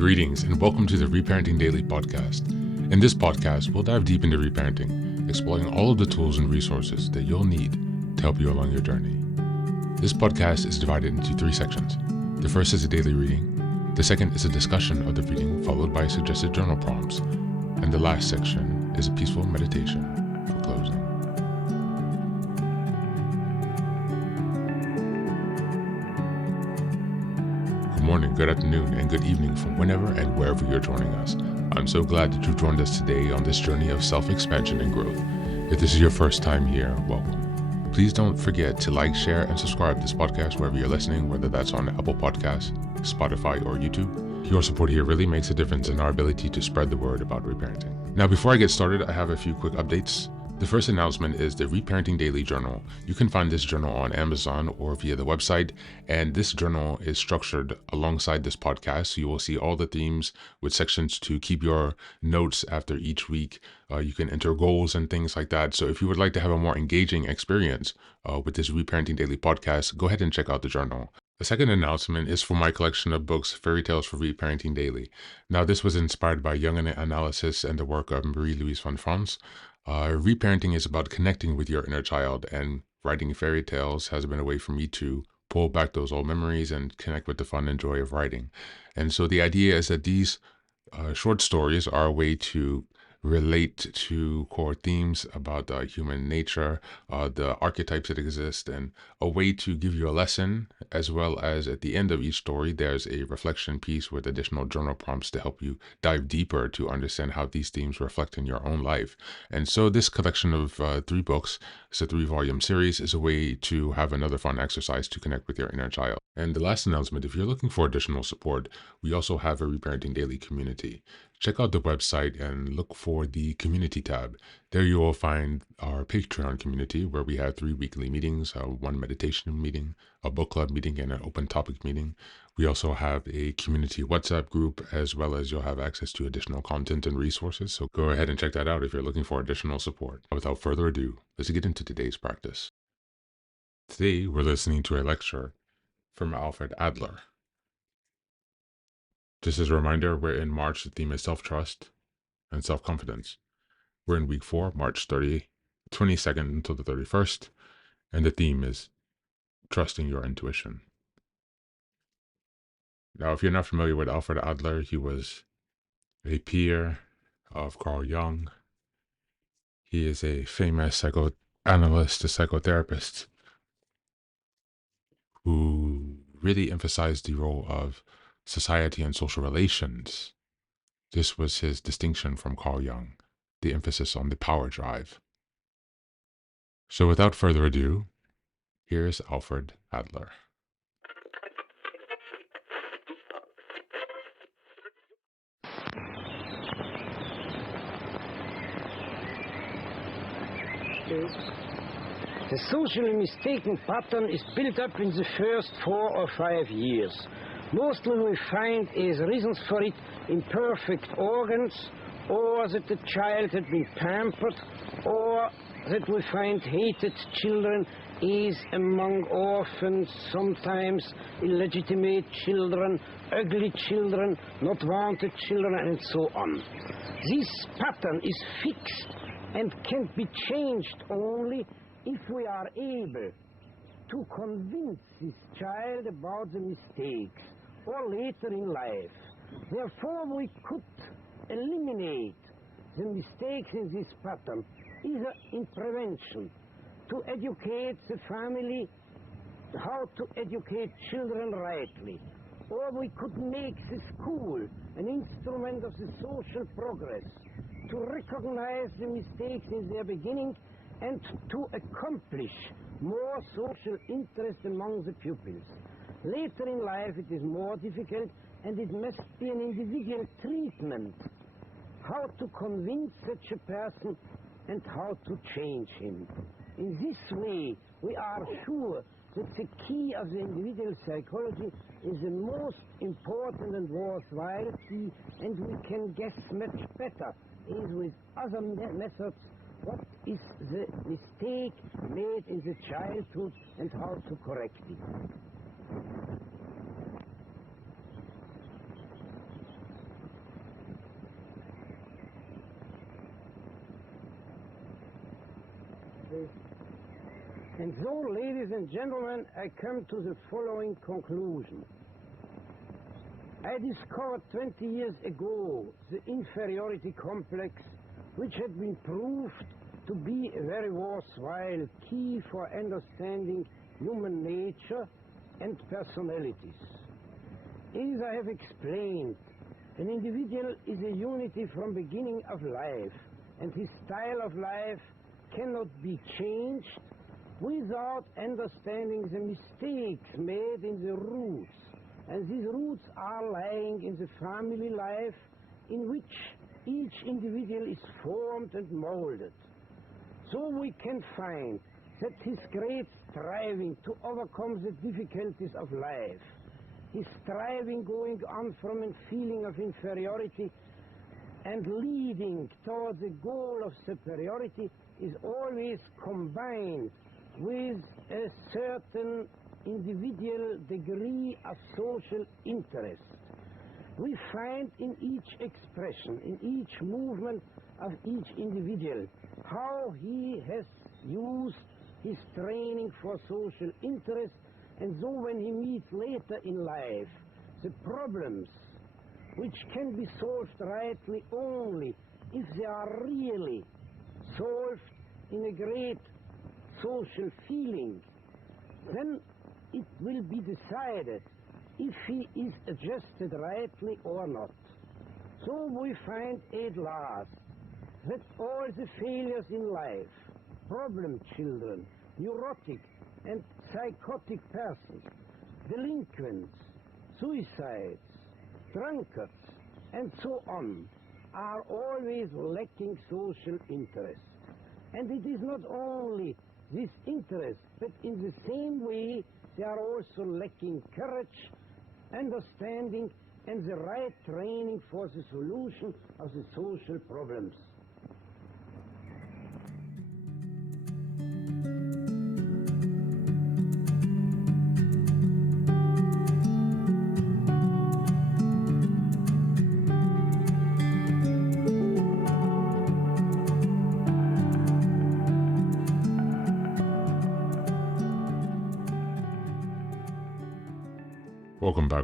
Greetings and welcome to the Reparenting Daily podcast. In this podcast, we'll dive deep into reparenting, exploring all of the tools and resources that you'll need to help you along your journey. This podcast is divided into 3 sections. The first is a daily reading. The second is a discussion of the reading followed by suggested journal prompts. And the last section is a peaceful meditation for closing. Good morning, good afternoon, and good evening from whenever and wherever you're joining us. I'm so glad that you've joined us today on this journey of self-expansion and growth. If this is your first time here, welcome. Please don't forget to like, share, and subscribe to this podcast wherever you're listening, whether that's on Apple Podcasts, Spotify, or YouTube. Your support here really makes a difference in our ability to spread the word about reparenting. Now, before I get started, I have a few quick updates. The first announcement is the Reparenting Daily Journal. You can find this journal on Amazon or via the website, and this journal is structured alongside this podcast, so you will see all the themes with sections to keep your notes after each week. You can enter goals and things like that. So if you would like to have a more engaging experience with this Reparenting Daily podcast, go ahead and check out the journal. The second announcement is for my collection of books, Fairy Tales for Reparenting Daily. Now, this was inspired by Jungian analysis and the work of Marie-Louise von Franz. Reparenting is about connecting with your inner child, and writing fairy tales has been a way for me to pull back those old memories and connect with the fun and joy of writing. And so the idea is that these short stories are a way to relate to core themes about human nature, the archetypes that exist, and a way to give you a lesson, as well as at the end of each story, there's a reflection piece with additional journal prompts to help you dive deeper to understand how these themes reflect in your own life. And so this collection of 3 books, it's a 3-volume series, is a way to have another fun exercise to connect with your inner child. And the last announcement, if you're looking for additional support, we also have a Reparenting Daily community. Check out the website and look for the community tab. There you will find our Patreon community, where we have 3 weekly meetings, 1 meditation meeting, a book club meeting, and an open topic meeting. We also have a community WhatsApp group, as well as you'll have access to additional content and resources. So go ahead and check that out if you're looking for additional support. Without further ado, let's get into today's practice. Today, we're listening to a lecture from Alfred Adler. Just as a reminder, we're in March. The theme is self-trust and self-confidence. We're in week 4, March 22nd until the 31st, and the theme is trusting your intuition. Now, if you're not familiar with Alfred Adler, he was a peer of Carl Jung. He is a famous psychoanalyst, a psychotherapist, who really emphasized the role of society and social relations. This was his distinction from Carl Jung, the emphasis on the power drive. So without further ado, here's Alfred Adler. The socially mistaken pattern is built up in the first 4 or 5 years. Mostly we find as reasons for it imperfect organs, or that the child had been pampered, or that we find hated children is among orphans, sometimes illegitimate children, ugly children, not wanted children, and so on. This pattern is fixed and can be changed only if we are able to convince this child about the mistakes, or later in life. Therefore, we could eliminate the mistakes in this pattern, either in prevention, to educate the family how to educate children rightly, or we could make the school an instrument of the social progress, to recognize the mistakes in their beginning and to accomplish more social interest among the pupils. Later in life it is more difficult, and it must be an individual treatment, how to convince such a person and how to change him. In this way, we are sure that the key of the individual psychology is the most important and worthwhile key, and we can guess much better, as with other methods, what is the mistake made in the childhood and how to correct it. And so, ladies and gentlemen, I come to the following conclusion. I discovered 20 years ago the inferiority complex, which had been proved to be a very worthwhile key for understanding human nature and personalities. As I have explained, an individual is a unity from beginning of life, and his style of life cannot be changed without understanding the mistakes made in the roots. And these roots are lying in the family life in which each individual is formed and molded. So we can find that his great striving to overcome the difficulties of life, his striving going on from a feeling of inferiority and leading toward the goal of superiority is always combined with a certain individual degree of social interest. We find in each expression, in each movement of each individual, how he has used his training for social interest, and so when he meets later in life the problems which can be solved rightly only if they are really solved in a great social feeling, then it will be decided if he is adjusted rightly or not. So we find at last that all the failures in life, problem children, neurotic and psychotic persons, delinquents, suicides, drunkards, and so on, are always lacking social interest. And it is not only this interest, but in the same way they are also lacking courage, understanding, and the right training for the solution of the social problems.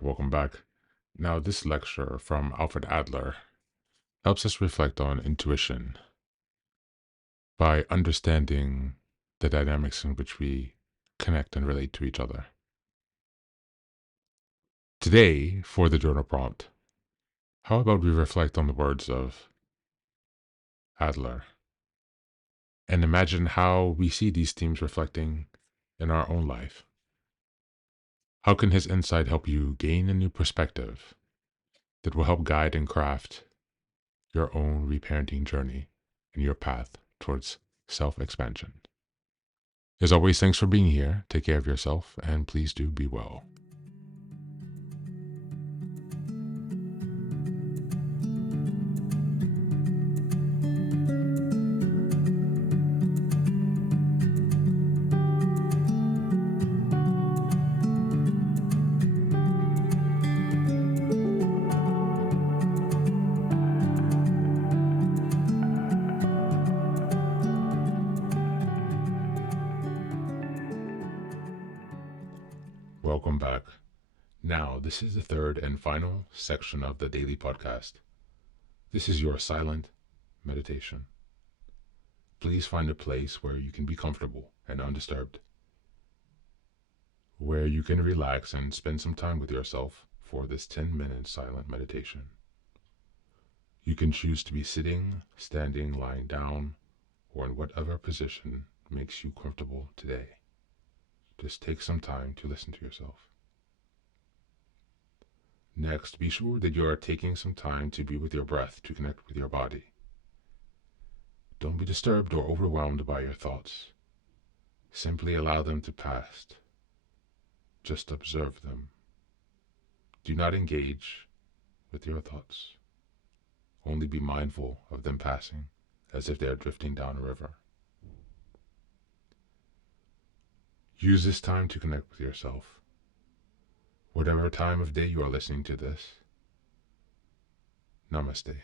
Welcome back. Now, this lecture from Alfred Adler helps us reflect on intuition by understanding the dynamics in which we connect and relate to each other. Today, for the journal prompt, how about we reflect on the words of Adler and imagine how we see these themes reflecting in our own life? How can his insight help you gain a new perspective that will help guide and craft your own reparenting journey and your path towards self-expansion? As always, thanks for being here. Take care of yourself, and please do be well. Welcome back. Now, this is the third and final section of the daily podcast. This is your silent meditation. Please find a place where you can be comfortable and undisturbed, where you can relax and spend some time with yourself for this 10-minute silent meditation. You can choose to be sitting, standing, lying down, or in whatever position makes you comfortable today. Just take some time to listen to yourself. Next, be sure that you are taking some time to be with your breath to connect with your body. Don't be disturbed or overwhelmed by your thoughts. Simply allow them to pass. Just observe them. Do not engage with your thoughts. Only be mindful of them passing as if they are drifting down a river. Use this time to connect with yourself. Whatever time of day you are listening to this, Namaste.